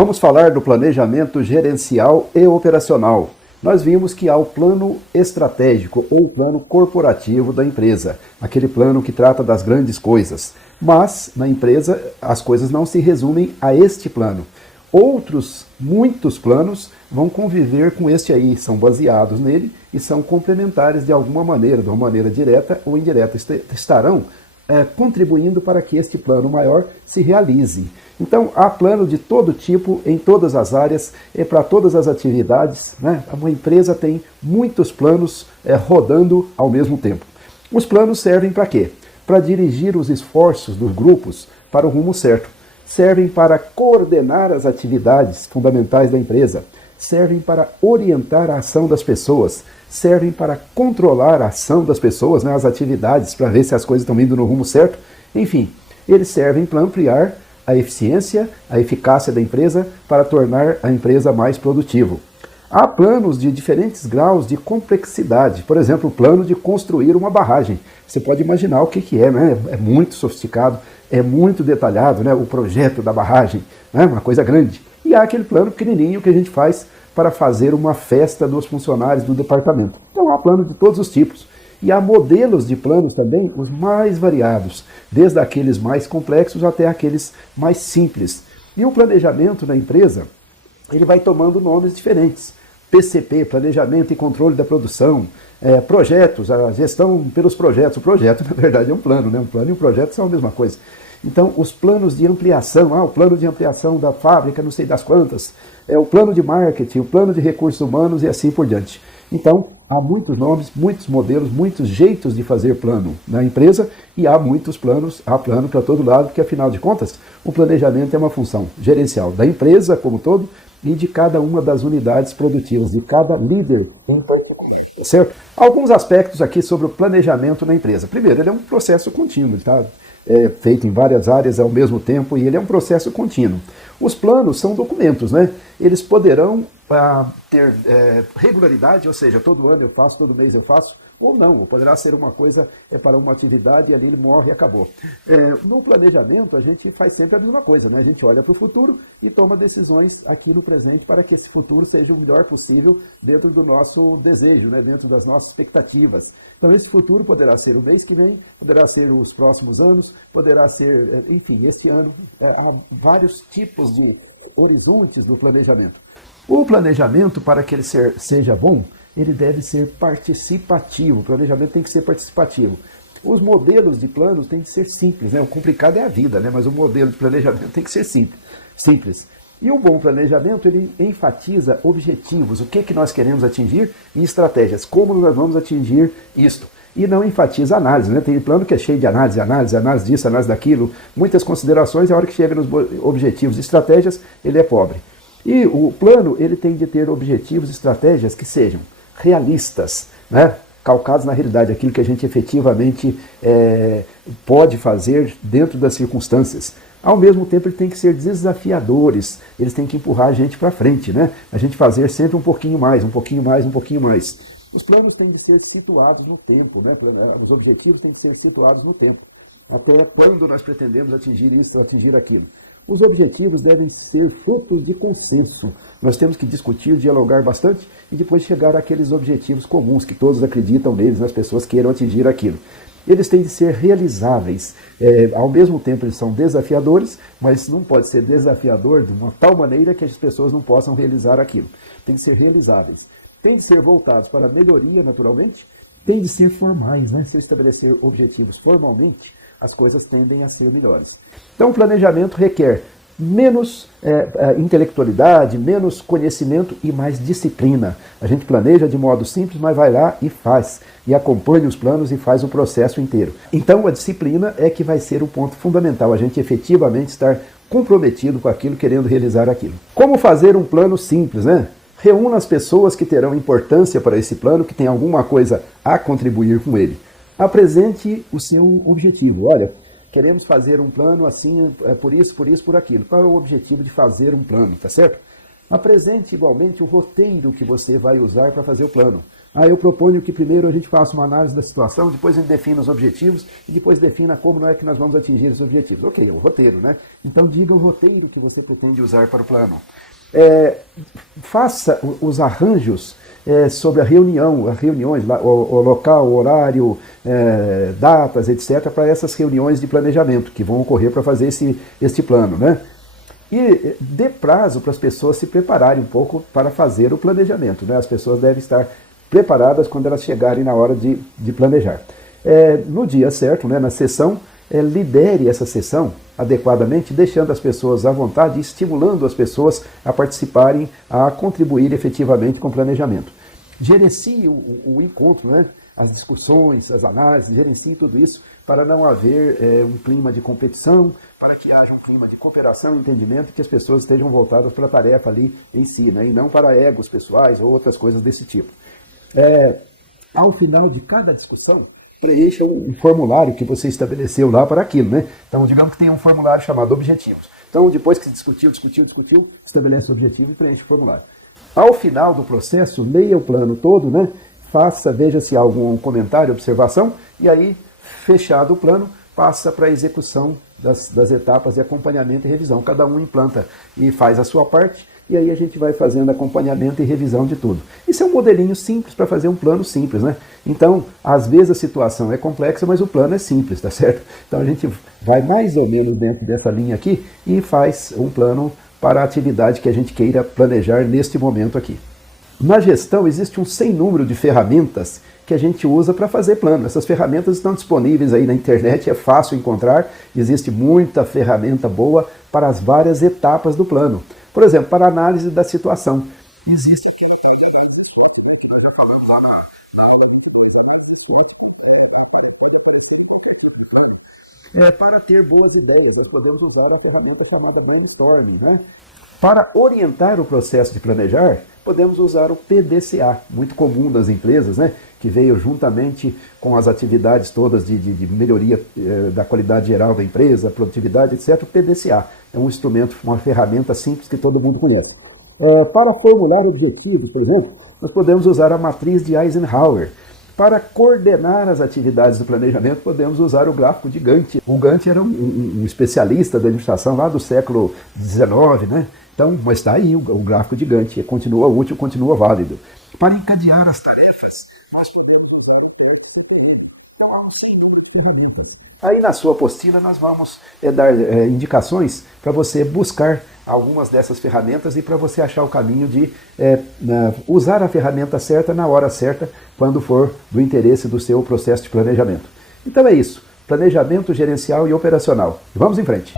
Vamos falar do planejamento gerencial e operacional. Nós vimos que há o plano estratégico ou plano corporativo da empresa, aquele plano que trata das grandes coisas. Mas, na empresa, as coisas não se resumem a este plano. Outros, muitos planos vão conviver com este aí, são baseados nele e são complementares de alguma maneira, de uma maneira direta ou indireta, estarão contribuindo para que este plano maior se realize. Então, há plano de todo tipo, em todas as áreas, e para todas as atividades, né? Uma empresa tem muitos planos rodando ao mesmo tempo. Os planos servem para quê? Para dirigir os esforços dos grupos para o rumo certo. Servem para coordenar as atividades fundamentais da empresa. Servem para orientar a ação das pessoas. Servem para controlar a ação das pessoas, né? As atividades, para ver se as coisas estão indo no rumo certo. Enfim, eles servem para ampliar a eficiência, a eficácia da empresa para tornar a empresa mais produtiva. Há planos de diferentes graus de complexidade. Por exemplo, o plano de construir uma barragem. Você pode imaginar o que é, né? É muito sofisticado, é muito detalhado, né? O projeto da barragem, né? Uma coisa grande. E há aquele plano pequenininho que a gente faz para fazer uma festa dos funcionários do departamento. Então há plano de todos os tipos. E há modelos de planos também, os mais variados, desde aqueles mais complexos até aqueles mais simples. E o planejamento na empresa, ele vai tomando nomes diferentes. PCP, Planejamento e Controle da Produção, projetos, a gestão pelos projetos. O projeto, na verdade, é um plano, né? Um plano e um projeto são a mesma coisa. Então, os planos de ampliação, o plano de ampliação da fábrica, não sei das quantas, o plano de marketing, o plano de recursos humanos e assim por diante. Então, há muitos nomes, muitos modelos, muitos jeitos de fazer plano na empresa e há muitos planos, há plano para todo lado, porque afinal de contas, o planejamento é uma função gerencial da empresa como todo e de cada uma das unidades produtivas, de cada líder em particular, tá certo? Alguns aspectos aqui sobre o planejamento na empresa. Primeiro, ele é um processo contínuo, tá? Feito em várias áreas ao mesmo tempo e ele é um processo contínuo. Os planos são documentos, né? Eles poderão ter regularidade, ou seja, todo ano eu faço, todo mês eu faço, ou não, ou poderá ser uma coisa para uma atividade e ali ele morre e acabou. No planejamento a gente faz sempre a mesma coisa, né? A gente olha para o futuro e toma decisões aqui no presente para que esse futuro seja o melhor possível dentro do nosso desejo, né? Dentro das nossas expectativas. Então esse futuro poderá ser o mês que vem, poderá ser os próximos anos, poderá ser, enfim, este ano. Há vários tipos de horizontes do planejamento. O planejamento, para que ele seja bom, ele deve ser participativo. O planejamento tem que ser participativo. Os modelos de planos têm que ser simples, né? O complicado é a vida, né? Mas o modelo de planejamento tem que ser simples. E o bom planejamento, ele enfatiza objetivos, o que nós queremos atingir e estratégias, como nós vamos atingir isto. E não enfatiza análise, né? Tem plano que é cheio de análise disso, análise daquilo, muitas considerações, e a hora que chega nos objetivos e estratégias, ele é pobre. E o plano, ele tem de ter objetivos e estratégias que sejam realistas, né? Calcados na realidade, aquilo que a gente efetivamente pode fazer dentro das circunstâncias. Ao mesmo tempo, ele tem que ser desafiadores, eles têm que empurrar a gente para frente, né? A gente fazer sempre um pouquinho mais, um pouquinho mais, um pouquinho mais. Os planos têm de ser situados no tempo, né? Os objetivos têm de ser situados no tempo. Até quando nós pretendemos atingir isso ou atingir aquilo. Os objetivos devem ser frutos de consenso. Nós temos que discutir, dialogar bastante e depois chegar àqueles objetivos comuns que todos acreditam neles, as pessoas queiram atingir aquilo. Eles têm de ser realizáveis. Ao mesmo tempo eles são desafiadores, mas não pode ser desafiador de uma tal maneira que as pessoas não possam realizar aquilo. Tem de ser realizáveis. Tem de ser voltados para a melhoria, naturalmente. Tem de ser formais, né? Se eu estabelecer objetivos formalmente, as coisas tendem a ser melhores. Então o planejamento requer menos intelectualidade, menos conhecimento e mais disciplina. A gente planeja de modo simples, mas vai lá e faz. E acompanha os planos e faz o processo inteiro. Então a disciplina é que vai ser o ponto fundamental, a gente efetivamente estar comprometido com aquilo, querendo realizar aquilo. Como fazer um plano simples, né? Reúna as pessoas que terão importância para esse plano, que tem alguma coisa a contribuir com ele. Apresente o seu objetivo. Olha, queremos fazer um plano assim, por isso, por aquilo. Qual é o objetivo de fazer um plano, tá certo? Apresente igualmente o roteiro que você vai usar para fazer o plano. Eu proponho que primeiro a gente faça uma análise da situação, depois a gente defina os objetivos e depois defina como não é que nós vamos atingir esses objetivos. Ok, é o roteiro, né? Então diga o roteiro que você pretende usar para o plano. Faça os arranjos sobre as reuniões, o local, o horário, datas, etc., para essas reuniões de planejamento que vão ocorrer para fazer esse plano, né? E dê prazo para as pessoas se prepararem um pouco para fazer o planejamento, né? As pessoas devem estar preparadas quando elas chegarem na hora de planejar. No dia certo, né, na sessão, lidere essa sessão adequadamente, deixando as pessoas à vontade e estimulando as pessoas a participarem, a contribuir efetivamente com o planejamento. Gerencie o encontro, né, as discussões, as análises, gerencie tudo isso para não haver um clima de competição, para que haja um clima de cooperação e entendimento, que as pessoas estejam voltadas para a tarefa ali em si, né, e não para egos pessoais ou outras coisas desse tipo. Ao final de cada discussão, preencha um formulário que você estabeleceu lá para aquilo, né? Então, digamos que tem um formulário chamado objetivos. Então, depois que discutiu, estabelece o objetivo e preenche o formulário. Ao final do processo, leia o plano todo, né? Veja se há algum comentário, observação, e aí, fechado o plano, passa para a execução das etapas de acompanhamento e revisão. Cada um implanta e faz a sua parte, e aí a gente vai fazendo acompanhamento e revisão de tudo. Isso é um modelinho simples para fazer um plano simples, né? Então, às vezes a situação é complexa, mas o plano é simples, tá certo? Então a gente vai mais ou menos dentro dessa linha aqui e faz um plano para a atividade que a gente queira planejar neste momento aqui. Na gestão existe um sem número de ferramentas que a gente usa para fazer plano. Essas ferramentas estão disponíveis aí na internet, é fácil encontrar, existe muita ferramenta boa para as várias etapas do plano. Por exemplo, para a análise da situação, existe aquela tal de análise SWOT, né, que nós já falamos lá na aula 22. A análise SWOT pode aparecer em qualquer tipo de plano. Para ter boas ideias, nós podemos usar a ferramenta chamada brainstorming, né? Para orientar o processo de planejar, podemos usar o PDCA, muito comum das empresas, né? Que veio juntamente com as atividades todas de melhoria da qualidade geral da empresa, produtividade, etc. O PDCA é um instrumento, uma ferramenta simples que todo mundo conhece. Para formular objetivos, por exemplo, nós podemos usar a matriz de Eisenhower. Para coordenar as atividades do planejamento, podemos usar o gráfico de Gantt. O Gantt era um especialista da administração lá do século XIX, né? Então, mas está aí o gráfico de Gantt, continua útil, continua válido. Para encadear as tarefas, nós podemos usar o PERT-CPM. Então, há um sem número de ferramentas. Aí na sua apostila nós vamos dar indicações para você buscar algumas dessas ferramentas e para você achar o caminho de usar a ferramenta certa na hora certa, quando for do interesse do seu processo de planejamento. Então é isso, planejamento gerencial e operacional. Vamos em frente!